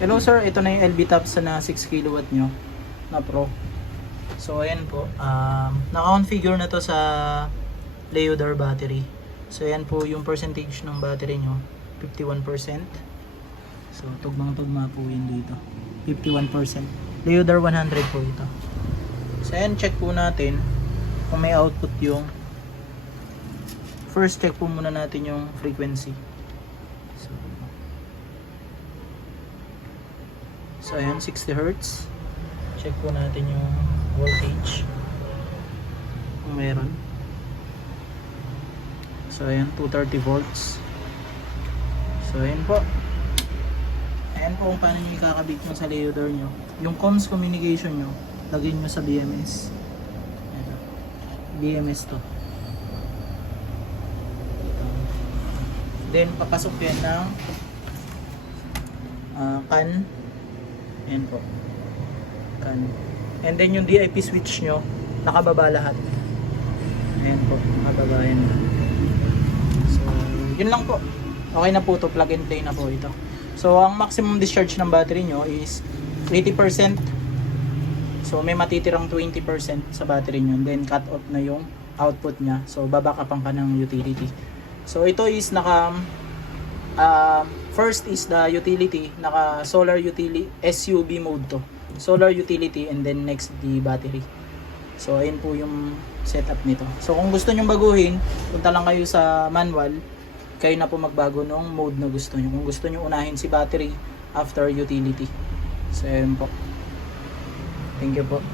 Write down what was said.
Hello sir, ito na yung LB Tops na 6 kW nyo na Pro. So ayan po, naka-configure na to sa Leodar battery. So ayan po yung percentage ng battery nyo, 51%. So tugmang-tugma po yun dito, 51%. Leodar 100 po ito. So ayan, check po natin kung may output yung first. Check po muna natin yung frequency. So ayan, 60 Hz. Check po natin yung voltage kung meron. So ayan, 230 volts. So ayan po. Ayan po kung paano nyo ikakabit nyo sa Leodar nyo. Yung comms communication nyo, lagyan nyo sa BMS. Ayan. BMS to. Then papasok yan ng CAN. Ayan po, CAN. And then yung DIP switch nyo, nakababa lahat. Ayan po, nakababa yan. So yun lang po. Okay na po to, plug and play na po ito. So ang maximum discharge ng battery nyo is 80%. So may matitirang 20% sa battery nyo, then cut off na yung output nya. So babackupan ka ng utility. So ito is naka first is the utility, naka solar utility, SUV mode to. Solar utility, and then next the battery. So ayun po yung setup nito. So kung gusto nyo baguhin, punta lang kayo sa manual. Kayo na po magbago ng mode na gusto nyo. Kung gusto nyo unahin si battery after utility. So ayun po. Thank you po.